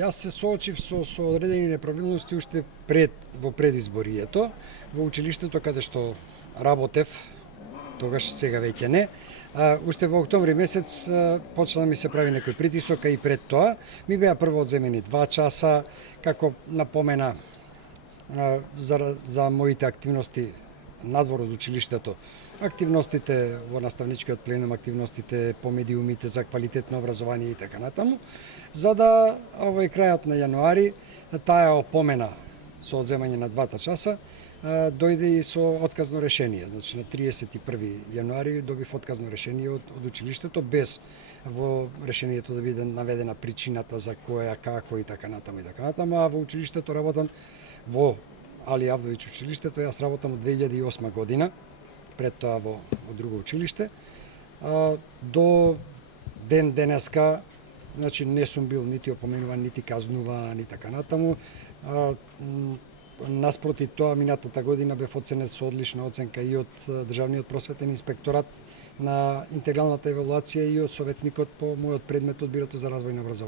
Јас се соочив со одредени неправилности уште во предизборието во училиштето каде што работев, тогаш сега веќе не. Уште во октомври месец почна да ми се прави некој притисок, а и пред тоа ми беа прво одземени 2 часа како напомена за моите активности надвор од училиштето. Активностите во наставничкиот пленум, активностите по медиумите за квалитетно образование и така натаму, за да овој крајот на јануари таа опомена со одземање на 2 часа дојде и со отказно решение. Значи на 31 јануари добив отказно решение од училиштето без во решението да биде наведена причината за која, како и така натаму, а во училиштето работам во Али Авдовиќ училиштето, јас работам од 2008 година, пред тоа во друго училиште. До ден денеска, значи не сум бил нити опоменуван, нити казнуван, ни така натаму. Наспроти тоа, минатата година бев оценет со одлична оценка и од Државниот просветен инспекторат на интегралната евалуација и од советникот по мојот предмет од Бирото за развој на образование.